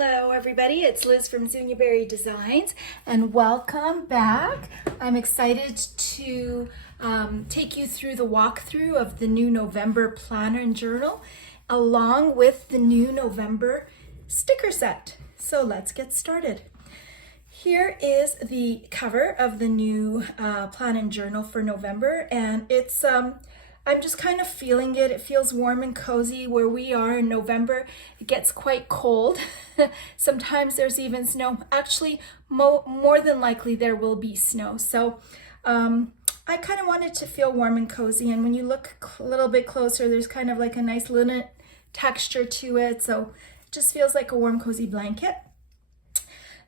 Hello everybody, it's Liz from Zunia Berry Designs and welcome back. I'm excited to take you through the walkthrough of the new November planner and journal along with the new November sticker set. So let's get started. Here is the cover of the new plan and journal for November, and it's I'm just kind of feeling it. It feels warm and cozy where we are in November. It gets quite cold. Sometimes there's even snow. Actually, more than likely there will be snow. So I kind of wanted to feel warm and cozy. And when you look a little bit closer, there's kind of like a nice linen texture to it. So it just feels like a warm, cozy blanket.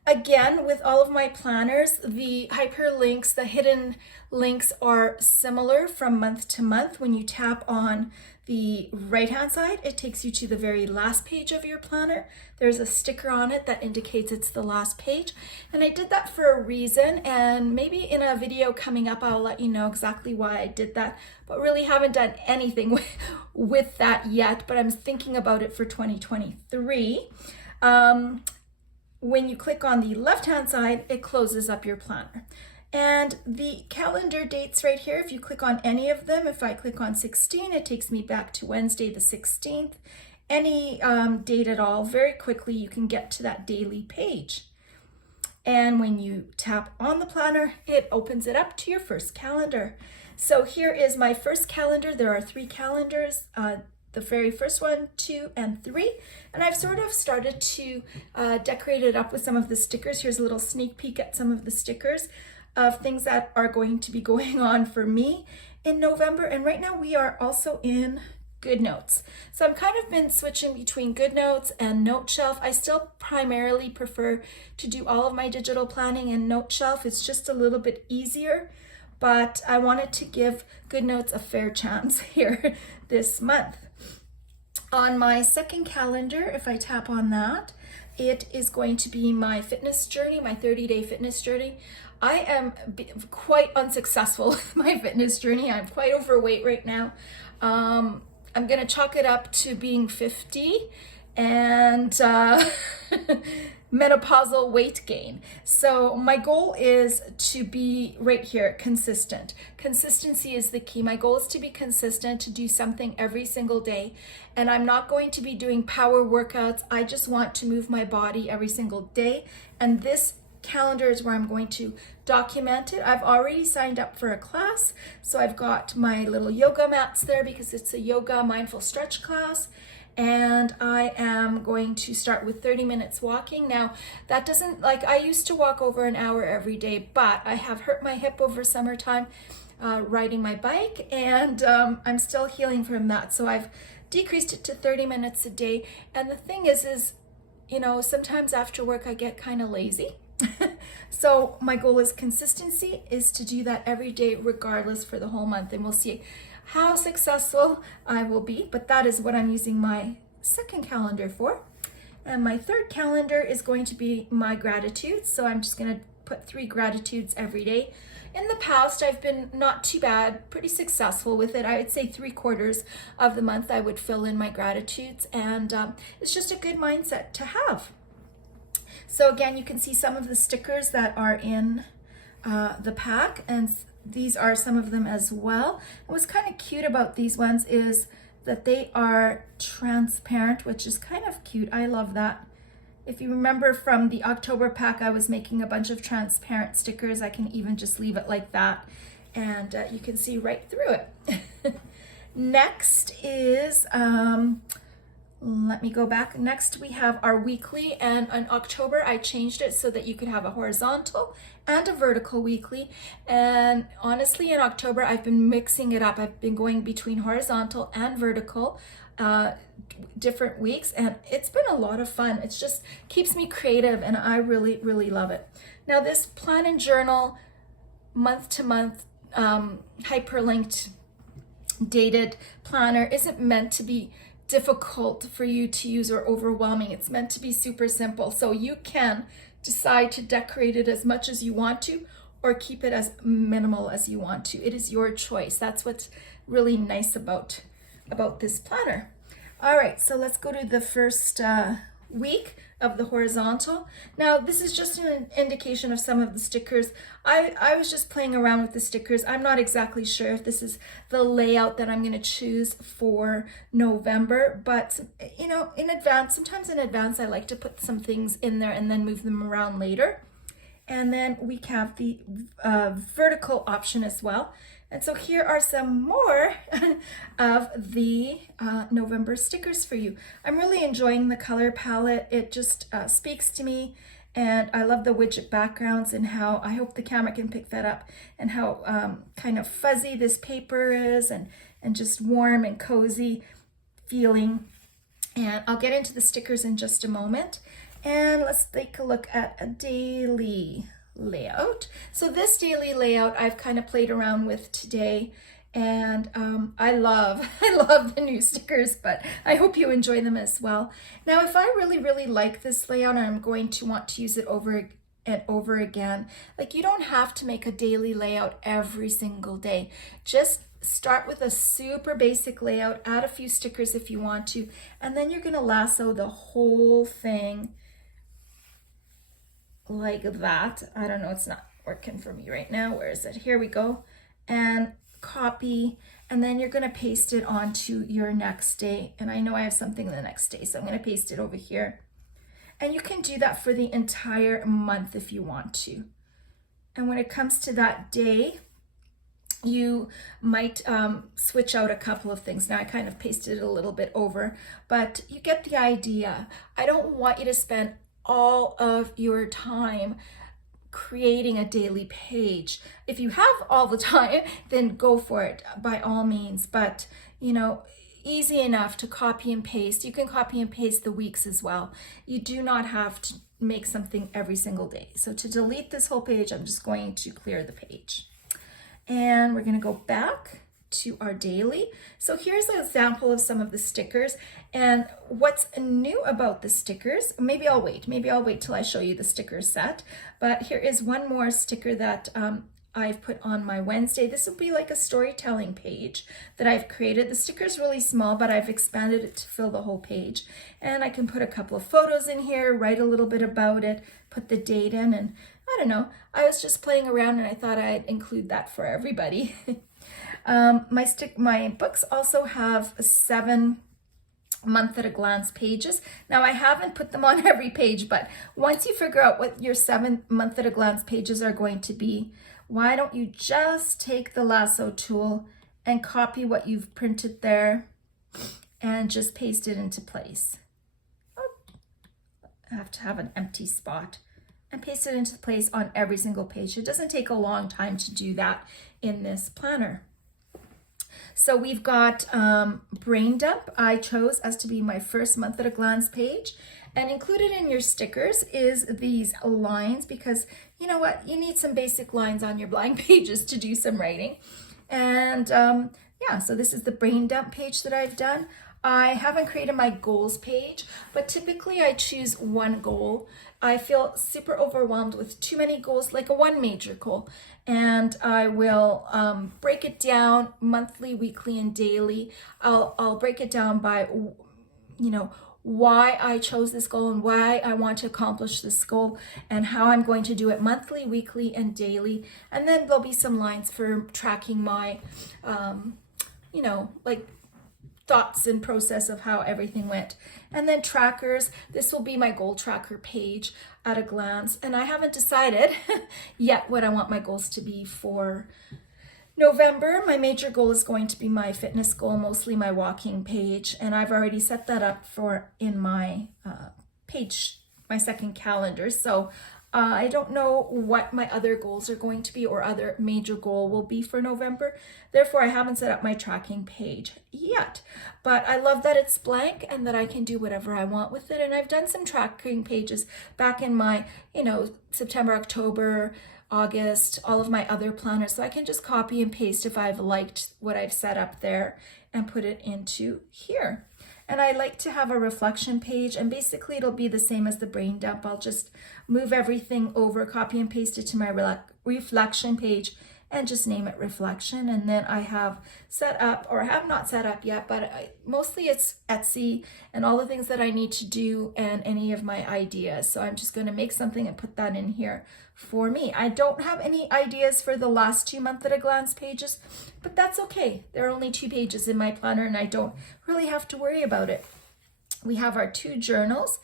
Again, with all of my planners, the hyperlinks, the hidden links are similar from month to month. When you tap on the right-hand side, it takes you to the very last page of your planner. There's a sticker on it that indicates it's the last page. And I did that for a reason, and maybe in a video coming up, I'll let you know exactly why I did that, but really haven't done anything with that yet, but I'm thinking about it for 2023. When you click on the left-hand side, it closes up your planner. And the calendar dates right here, if you click on any of them, if I click on 16, it takes me back to Wednesday the 16th. Any date at all, very quickly you can get to that daily page. And when you tap on the planner, it opens it up to your first calendar. So here is my first calendar. There are 3 calendars. The very first one, 2, and 3. And I've sort of started to decorate it up with some of the stickers. Here's a little sneak peek at some of the stickers of things that are going to be going on for me in November. And right now we are also in GoodNotes. So I've kind of been switching between GoodNotes and NoteShelf. I still primarily prefer to do all of my digital planning in NoteShelf. It's just a little bit easier, but I wanted to give GoodNotes a fair chance here this month. On my second calendar, if I tap on that, it is going to be my fitness journey, my 30-day fitness journey. I am quite unsuccessful with my fitness journey. I'm quite overweight right now. I'm gonna chalk it up to being 50 and menopausal weight gain. So my goal is to be right here, consistent. Consistency is the key. My goal is to be consistent, to do something every single day. And I'm not going to be doing power workouts. I just want to move my body every single day. And this calendar is where I'm going to document it. I've already signed up for a class. So I've got my little yoga mats there because it's a yoga mindful stretch class. And I am going to start with 30 minutes walking. Now, that doesn't, like, I used to walk over an hour every day, but I have hurt my hip over summertime riding my bike, and I'm still healing from that. So I've decreased it to 30 minutes a day. And the thing is, you know, sometimes after work I get kind of lazy. So my goal is consistency, is to do that every day regardless for the whole month, and we'll see how successful I will be, but that is what I'm using my second calendar for. And my third calendar is going to be my gratitudes. So I'm just going to put 3 gratitudes every day. In the past, I've been not too bad, pretty successful with it. I would say 3/4 of the month I would fill in my gratitudes, and it's just a good mindset to have. So again, you can see some of the stickers that are in the pack, and these are some of them as well. And what's kind of cute about these ones is that they are transparent, which is kind of cute. I love that. If you remember from the October pack, I was making a bunch of transparent stickers. I can even just leave it like that, and you can see right through it. Next is, let me go back. Next, we have our weekly, and in October, I changed it so that you could have a horizontal and a vertical weekly. And honestly, in October, I've been mixing it up. I've been going between horizontal and vertical different weeks, and it's been a lot of fun. It just keeps me creative, and I really, really love it. Now, this plan and journal, month to month, hyperlinked, dated planner isn't meant to be difficult for you to use or overwhelming. It's meant to be super simple. So you can decide to decorate it as much as you want to or keep it as minimal as you want to. It is your choice. That's what's really nice about this planner. All right, so let's go to the first week of the horizontal. Now this is just an indication of some of the stickers. I was just playing around with the stickers. I'm not exactly sure if this is the layout that I'm going to choose for November, but you know, in advance, sometimes in advance I like to put some things in there and then move them around later. And then we have the vertical option as well. And so here are some more of the November stickers for you. I'm really enjoying the color palette. It just speaks to me, and I love the widget backgrounds and how, I hope the camera can pick that up, and how kind of fuzzy this paper is, and just warm and cozy feeling. And I'll get into the stickers in just a moment. And let's take a look at a daily layout. So this daily layout I've kind of played around with today, and I love the new stickers, but I hope you enjoy them as well. Now, if I really like this layout and I'm going to want to use it over and over again, like, you don't have to make a daily layout every single day. Just start with a super basic layout, add a few stickers if you want to, and then you're going to lasso the whole thing like that. I don't know, it's not working for me right now. Where is it? Here we go. And copy, and then you're going to paste it onto your next day. And I know I have something the next day, so I'm going to paste it over here. And you can do that for the entire month if you want to. And when it comes to that day, you might switch out a couple of things. Now I kind of pasted it a little bit over, but you get the idea. I don't want you to spend all of your time creating a daily page. If you have all the time, then go for it by all means. But you know, easy enough to copy and paste. You can copy and paste the weeks as well. You do not have to make something every single day. So to delete this whole page, I'm just going to clear the page. And we're going to go back to our daily. So here's an example of some of the stickers, and what's new about the stickers. Maybe I'll wait till I show you the sticker set, but here is one more sticker that I've put on my Wednesday. This will be like a storytelling page that I've created. The sticker is really small, but I've expanded it to fill the whole page, and I can put a couple of photos in here, write a little bit about it, put the date in, and I don't know, I was just playing around and I thought I'd include that for everybody. My books also have 7 month at a glance pages. Now I haven't put them on every page, but once you figure out what your 7 month at a glance pages are going to be, why don't you just take the lasso tool and copy what you've printed there and just paste it into place. Oh, I have to have an empty spot. And paste it into place on every single page. It doesn't take a long time to do that in this planner. So we've got Brain Dump. I chose as to be my first month at a glance page. And included in your stickers is these lines, because you know what? You need some basic lines on your blank pages to do some writing. And yeah, so this is the Brain Dump page that I've done. I haven't created my goals page, but typically I choose one goal. I feel super overwhelmed with too many goals, like a one major goal, and I will break it down monthly, weekly, and daily. I'll break it down by, you know, why I chose this goal and why I want to accomplish this goal and how I'm going to do it monthly, weekly, and daily. And then there'll be some lines for tracking my, you know, like thoughts and process of how everything went. And then trackers, this will be my goal tracker page at a glance. And I haven't decided yet what I want my goals to be for November. My major goal is going to be my fitness goal, mostly my walking page. And I've already set that up for in my page, my second calendar. So I don't know what my other goals are going to be or other major goal will be for November. Therefore, I haven't set up my tracking page yet. But I love that it's blank and that I can do whatever I want with it. And I've done some tracking pages back in my, you know, September, October, August, all of my other planners. So I can just copy and paste if I've liked what I've set up there and put it into here. And I like to have a reflection page, and basically it'll be the same as the Brain Dump. I'll just move everything over, copy and paste it to my reflection page, and just name it reflection. And then I have set up, or have not set up yet, but mostly it's Etsy and all the things that I need to do and any of my ideas. So I'm just going to make something and put that in here for me. I don't have any ideas for the last 2 month at a glance pages, but that's okay. There are only 2 pages in my planner and I don't really have to worry about it. We have our 2 journals,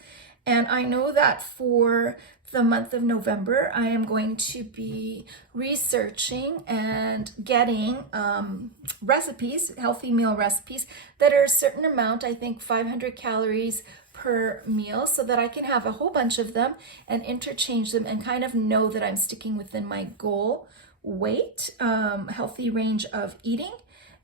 and I know that for the month of November, I am going to be researching and getting recipes, healthy meal recipes that are a certain amount, I think 500 calories per meal, so that I can have a whole bunch of them and interchange them and kind of know that I'm sticking within my goal weight, healthy range of eating.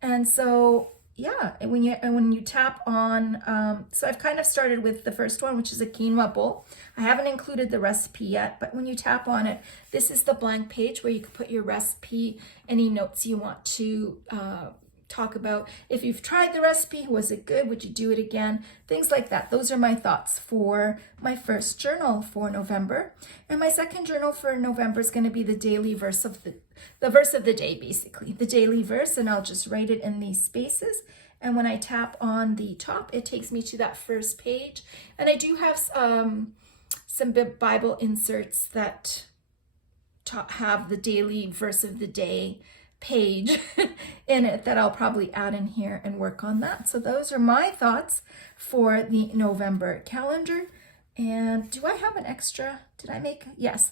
And so yeah, and when you tap on, so I've kind of started with the first one, which is a quinoa bowl. I haven't included the recipe yet, but when you tap on it, this is the blank page where you can put your recipe, any notes you want to talk about. If you've tried the recipe, was it good? Would you do it again? Things like that. Those are my thoughts for my first journal for November. And my second journal for November is going to be the daily verse of the verse of the day, basically, the daily verse, and I'll just write it in these spaces. And when I tap on the top, it takes me to that first page. And I do have some Bible inserts that have the daily verse of the day page in it that I'll probably add in here and work on that. So those are my thoughts for the November calendar. And do I have an extra? Did I make? Yes.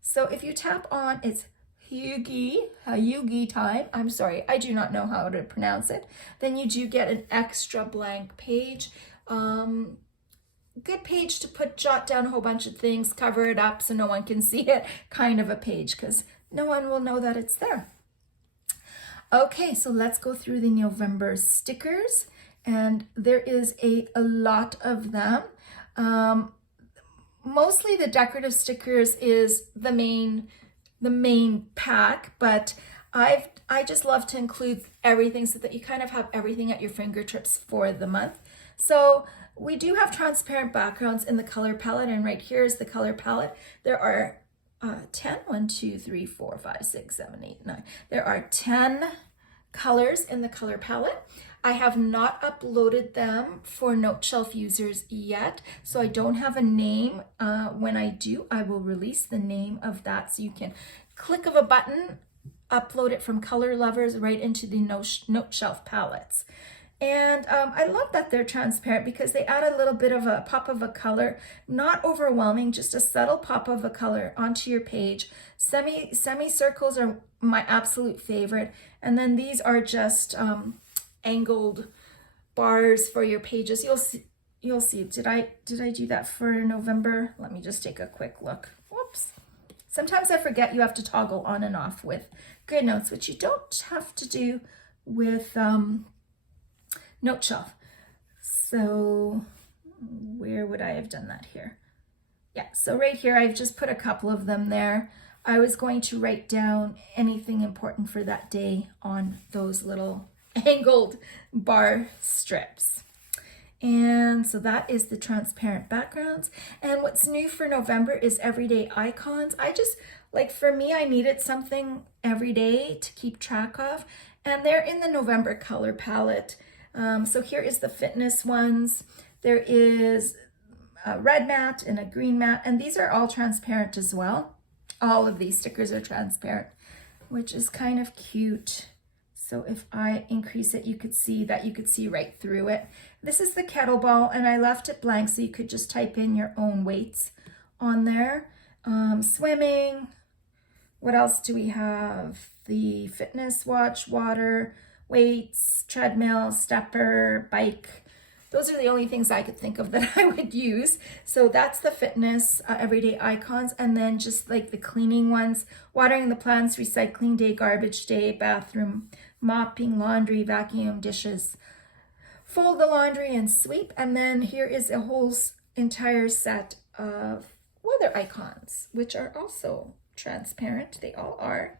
So if you tap on, it's Hyugi time. I'm sorry, I do not know how to pronounce it. Then you do get an extra blank page. Good page to jot down a whole bunch of things, cover it up so no one can see it, kind of a page, because no one will know that it's there. Okay, so let's go through the November stickers, and there is a lot of them. Mostly the decorative stickers is the main pack, but I just love to include everything so that you kind of have everything at your fingertips for the month. So we do have transparent backgrounds in the color palette, and right here is the color palette. There are 10, 1, 2, 3, 4, 5, 6, 7, 8, 9. There are 10 colors in the color palette. I have not uploaded them for Note Shelf users yet, so I don't have a name. When I do, I will release the name of that, so you can click of a button, upload it from Color Lovers right into the Note Shelf palettes. And I love that they're transparent because they add a little bit of a pop of a color, not overwhelming, just a subtle pop of a color onto your page. Semicircles are my absolute favorite. And then these are just angled bars for your pages. You'll see. Did I do that for November? Let me just take a quick look. Whoops. Sometimes I forget you have to toggle on and off with GoodNotes, which you don't have to do with Note Shelf. So where would I have done that here? Yeah, so right here, I've just put a couple of them there. I was going to write down anything important for that day on those little angled bar strips. And so that is the transparent backgrounds. And what's new for November is everyday icons. For me, I needed something every day to keep track of. And they're in the November color palette. So here is the fitness ones. There is a red mat and a green mat, and these are all transparent as well. All of these stickers are transparent, which is kind of cute. So if I increase it, you could see right through it. This is the kettlebell, and I left it blank so you could just type in your own weights on there. Swimming. What else do we have? The fitness watch, water, weights, treadmill, stepper, bike. Those are the only things I could think of that I would use. So that's the fitness everyday icons. And then just like the cleaning ones, watering the plants, recycling day, garbage day, bathroom, mopping, laundry, vacuum, dishes, fold the laundry and sweep. And then here is a whole entire set of weather icons, which are also transparent. They all are.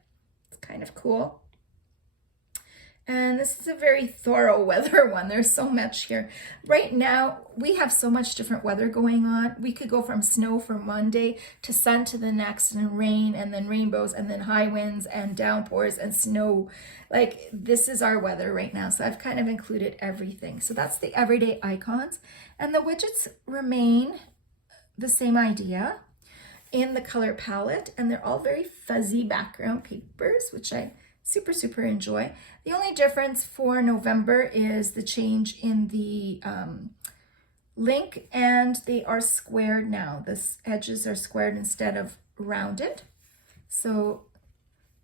It's kind of cool. And this is a very thorough weather one. There's so much here. Right now, we have so much different weather going on. We could go from snow from one day to sun to the next, and rain, and then rainbows, and then high winds and downpours and snow. Like, this is our weather right now. So I've kind of included everything. So that's the everyday icons. And the widgets remain the same idea in the color palette, and they're all very fuzzy background papers, which I super enjoy. The only difference for November is the change in the link, and they are squared now. The edges are squared instead of rounded. So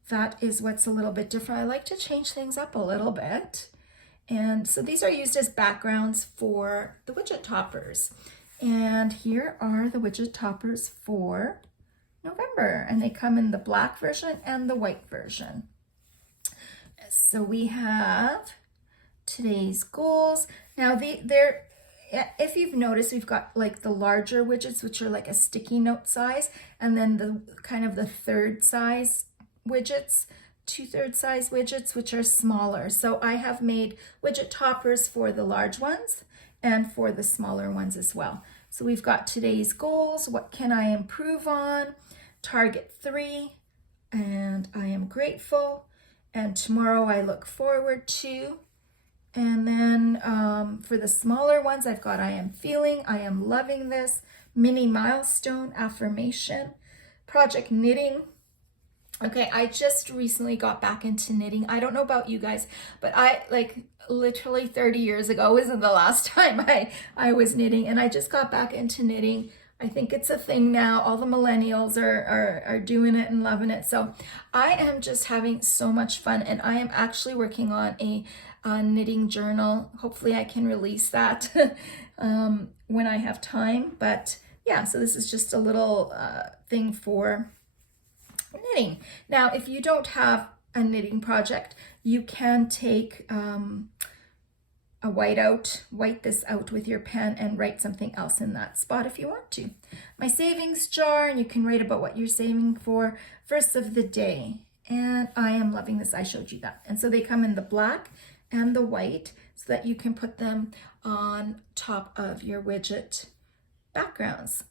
that is what's a little bit different. I like to change things up a little bit. And so these are used as backgrounds for the widget toppers. And here are the widget toppers for November, and they come in the black version and the white version. So we have today's goals. Now if you've noticed, we've got like the larger widgets, which are like a sticky note size, and then the kind of the third size widgets, 2/3 size widgets, which are smaller. So I have made widget toppers for the large ones and for the smaller ones as well. So we've got today's goals. What can I improve on? Target 3, and I am grateful. And tomorrow I look forward to. And then for the smaller ones, I've got I am feeling, I am loving this, mini milestone, affirmation, project knitting. Okay, I just recently got back into knitting. I don't know about you guys, but I like literally 30 years ago isn't the last time I was knitting, and I just got back into knitting. I think it's a thing now. All the millennials are doing it and loving it. So I am just having so much fun, and I am actually working on a knitting journal. Hopefully I can release that when I have time. But yeah, so this is just a little thing for knitting. Now, if you don't have a knitting project, you can take a white this out with your pen and write something else in that spot if you want to. My savings jar, and you can write about what you're saving for. First of the day, and I am loving this. I showed you that. And so they come in the black and the white so that you can put them on top of your widget backgrounds.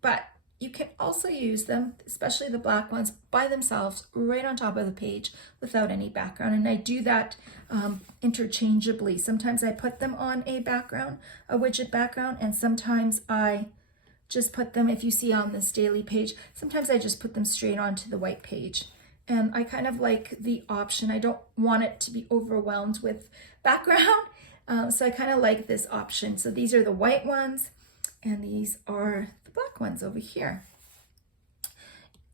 But you can also use them, especially the black ones, by themselves right on top of the page without any background. And I do that interchangeably. Sometimes I put them on a background, a widget background, and sometimes I just put them, if you see on this daily page, sometimes I just put them straight onto the white page. And I kind of like the option. I don't want it to be overwhelmed with background. So I kind of like this option. So these are the white ones, and these are black ones over here.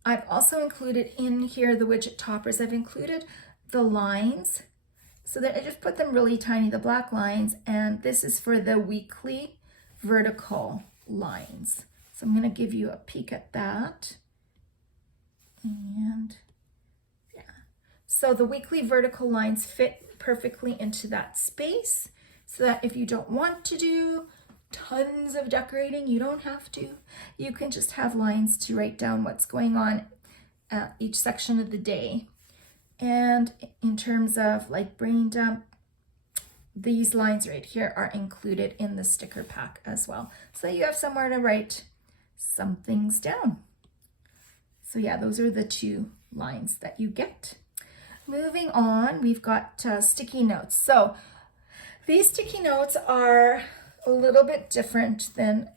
I've also included in here the widget toppers. I've included the lines so that I just put them really tiny, the black lines, and this is for the weekly vertical lines. So I'm going to give you a peek at that. And yeah, so the weekly vertical lines fit perfectly into that space, so that if you don't want to do tons of decorating, you don't have to. You can just have lines to write down what's going on at each section of the day. And in terms of like brain dump, these lines right here are included in the sticker pack as well, so you have somewhere to write some things down. So yeah, those are the 2 lines that you get. Moving on, we've got sticky notes. So these sticky notes are a little bit different than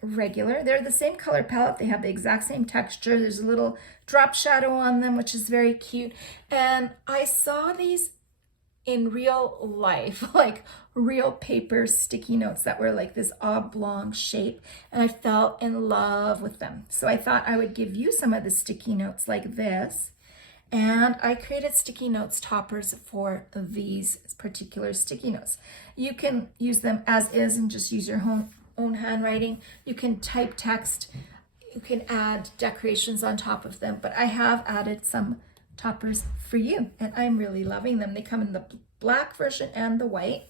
regular. They're the same color palette. They have the exact same texture. There's a little drop shadow on them, which is very cute. And I saw these in real life, like real paper sticky notes that were like this oblong shape, and I fell in love with them. So I thought I would give you some of the sticky notes like this. And I created sticky notes toppers for these particular sticky notes. You can use them as is and just use your own handwriting. You can type text. You can add decorations on top of them. But I have added some toppers for you, and I'm really loving them. They come in the black version and the white.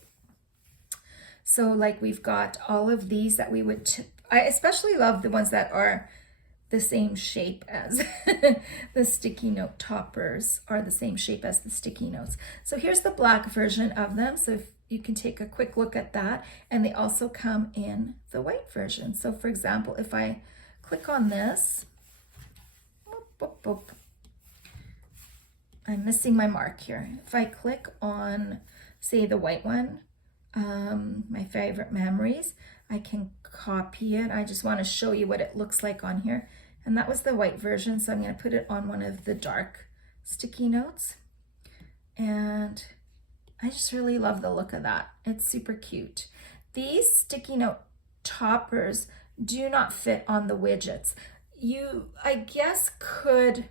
So like we've got all of these that we would, I especially love the ones that are the same shape as the sticky note toppers are the same shape as the sticky notes. So here's the black version of them. So if you can take a quick look at that, and they also come in the white version. So for example, if I click on this, I'm missing my mark here. If I click on, say, the white one, my favorite memories, I can copy it. I just want to show you what it looks like on here. And that was the white version, so I'm going to put it on one of the dark sticky notes. And I just really love the look of that. It's super cute. These sticky note toppers do not fit on the widgets. You, I guess, could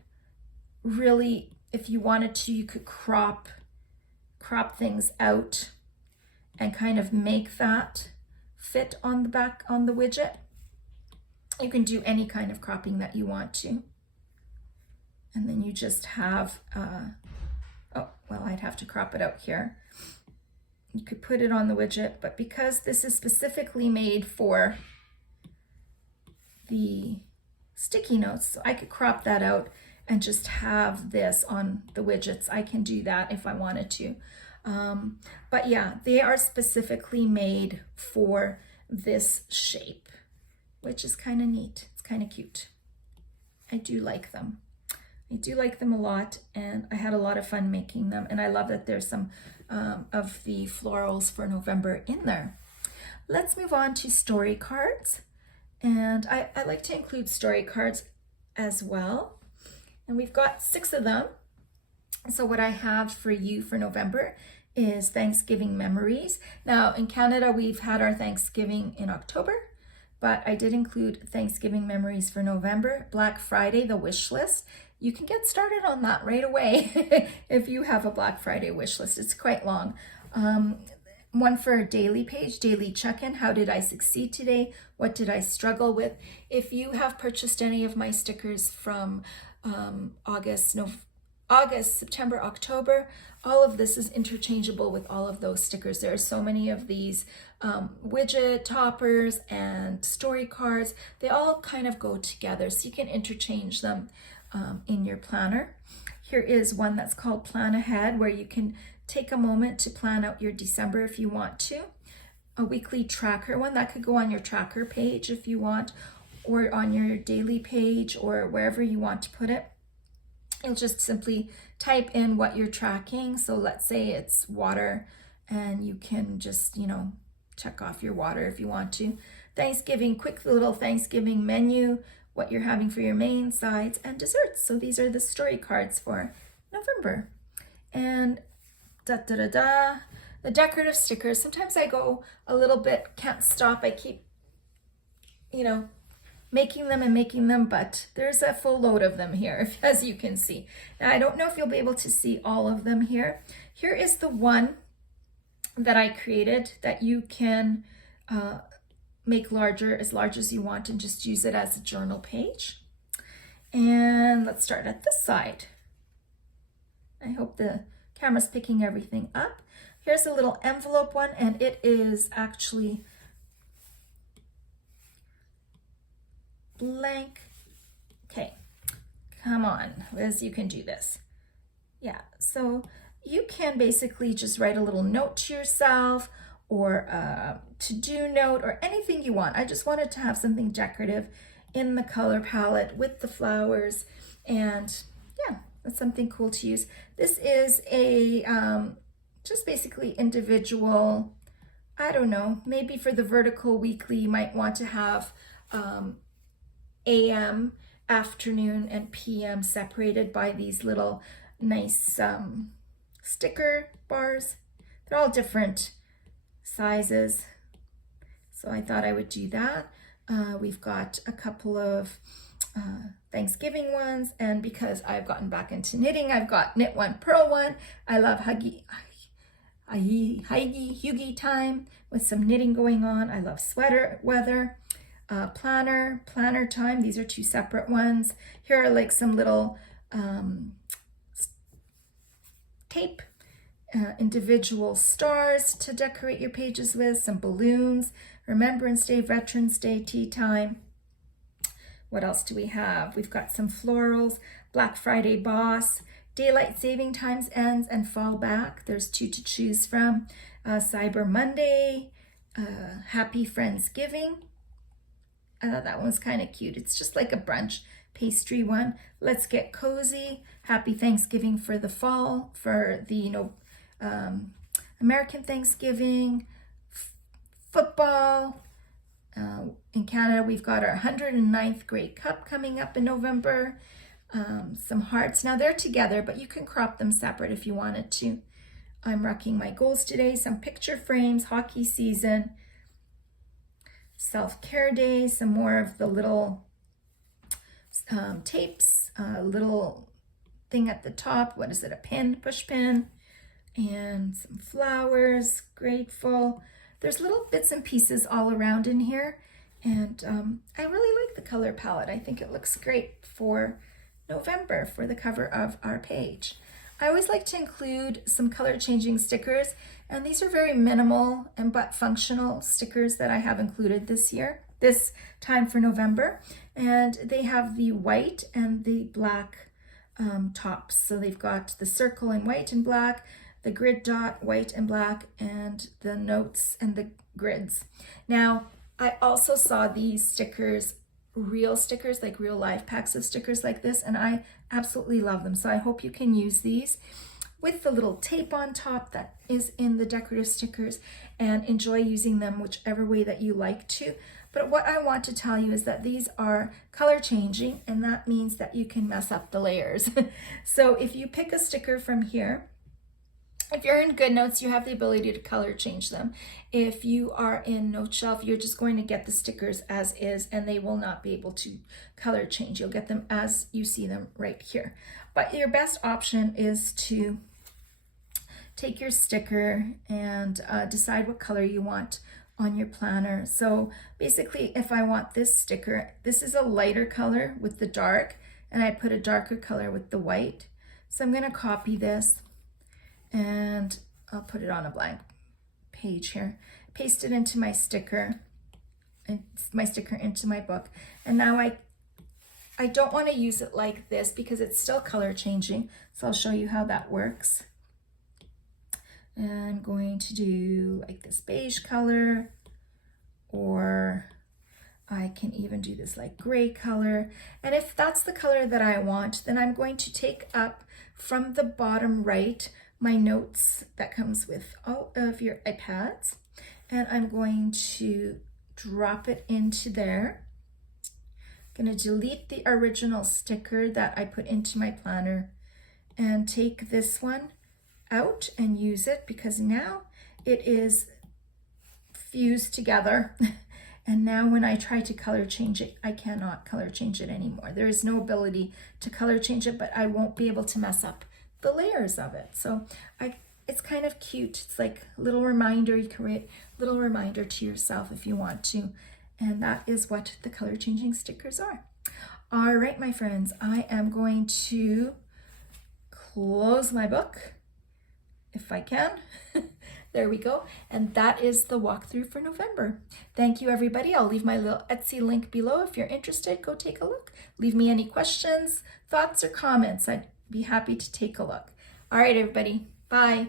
really, if you wanted to, you could crop things out and kind of make that fit on the back on the widget. You can do any kind of cropping that you want to. And then you just have, oh, well, I'd have to crop it out here. You could put it on the widget, but because this is specifically made for the sticky notes, so I could crop that out and just have this on the widgets. I can do that if I wanted to. But yeah, they are specifically made for this shape, which is kind of neat. It's kind of cute. I do like them. I do like them a lot, and I had a lot of fun making them, and I love that there's some of the florals for November in there. Let's move on to story cards, and I like to include story cards as well, and we've got 6 of them. So what I have for you for November is Thanksgiving memories. Now in Canada, we've had our Thanksgiving in October, but I did include Thanksgiving memories for November. Black Friday, the wish list. You can get started on that right away if you have a Black Friday wish list. It's quite long. One for a daily page, daily check-in. How did I succeed today? What did I struggle with? If you have purchased any of my stickers from August, September, October, all of this is interchangeable with all of those stickers. There are so many of these widget toppers and story cards. They all kind of go together, so you can interchange them in your planner. Here is one that's called Plan Ahead, where you can take a moment to plan out your December if you want to. A weekly tracker one that could go on your tracker page if you want, or on your daily page, or wherever you want to put it. You'll just simply type in what you're tracking. So let's say it's water, and you can just, check off your water if you want to. Thanksgiving, quick little Thanksgiving menu, what you're having for your main, sides, and desserts. So these are the story cards for November. And the decorative stickers. Sometimes I go a little bit, can't stop. I keep, making them, but there's a full load of them here, as you can see. Now, I don't know if you'll be able to see all of them here. Here is the one that I created that you can make as large as you want, and just use it as a journal page. And let's start at this side. I hope the camera's picking everything up. Here's a little envelope one, and it is actually blank. Okay, come on, Liz, you can do this. Yeah, so you can basically just write a little note to yourself, or a to-do note, or anything you want. I just wanted to have something decorative in the color palette with the flowers, and yeah, that's something cool to use. This is a just basically individual, I don't know, maybe for the vertical weekly you might want to have AM, afternoon, and PM separated by these little nice sticker bars. They're all different sizes, so I thought I would do that. We've got a couple of Thanksgiving ones, and because I've gotten back into knitting, I've got knit one, purl one. I love huggy time with some knitting going on. I love sweater weather. Planner time. These are 2 separate ones. Here are like some little tape, individual stars to decorate your pages with, some balloons, Remembrance Day, Veterans Day, tea time, What else do we have? We've got some florals, Black Friday Boss, Daylight Saving Times ends and fall back. There's 2 to choose from. Cyber Monday, Happy Friendsgiving. That one's kind of cute. It's just like a brunch pastry one. Let's Get Cozy, Happy Thanksgiving for the fall, for the American Thanksgiving, football. In Canada, we've got our 109th Grey Cup coming up in November. Some hearts. Now they're together, but you can crop them separate if you wanted to. I'm rocking my goals today. Some picture frames, hockey season, self-care day, some more of the little tapes, little thing at the top. What is it? A pin, push pin, and some flowers, grateful. There's little bits and pieces all around in here. And I really like the color palette. I think it looks great for November for the cover of our page. I always like to include some color changing stickers, and these are very minimal but functional stickers that I have included this time for November. And they have the white and the black tops. So they've got the circle in white and black, the grid dot white and black, and the notes and the grids. Now, I also saw these stickers, real stickers, like real life packs of stickers like this, and I absolutely love them. So I hope you can use these with the little tape on top that is in the decorative stickers, and enjoy using them whichever way that you like to. But what I want to tell you is that these are color changing, and that means that you can mess up the layers. So if you pick a sticker from here, if you're in GoodNotes, you have the ability to color change them. If you are in Note Shelf, you're just going to get the stickers as is, and they will not be able to color change. You'll get them as you see them right here. But your best option is to take your sticker and decide what color you want on your planner. So basically, if I want this sticker, this is a lighter color with the dark, and I put a darker color with the white. So I'm going to copy this, and I'll put it on a blank page here, paste it into my sticker, and my sticker into my book. And now I don't want to use it like this because it's still color changing. So I'll show you how that works. And I'm going to do like this beige color, or I can even do this like gray color. And if that's the color that I want, then I'm going to take up from the bottom right my notes that comes with all of your iPads, and I'm going to drop it into there. I'm going to delete the original sticker that I put into my planner and take this one out and use it, because now it is fused together. And now when I try to color change it, I cannot color change it anymore. There is no ability to color change it, but I won't be able to mess up the layers of it. So it's kind of cute. It's like a little reminder. You can create a little reminder to yourself if you want to. And that is what the color changing stickers are. All right, my friends, I am going to close my book if I can. There we go. And that is the walkthrough for November. Thank you, everybody. I'll leave my little Etsy link below. If you're interested, go take a look. Leave me any questions, thoughts, or comments. I'd be happy to take a look. All right, everybody. Bye.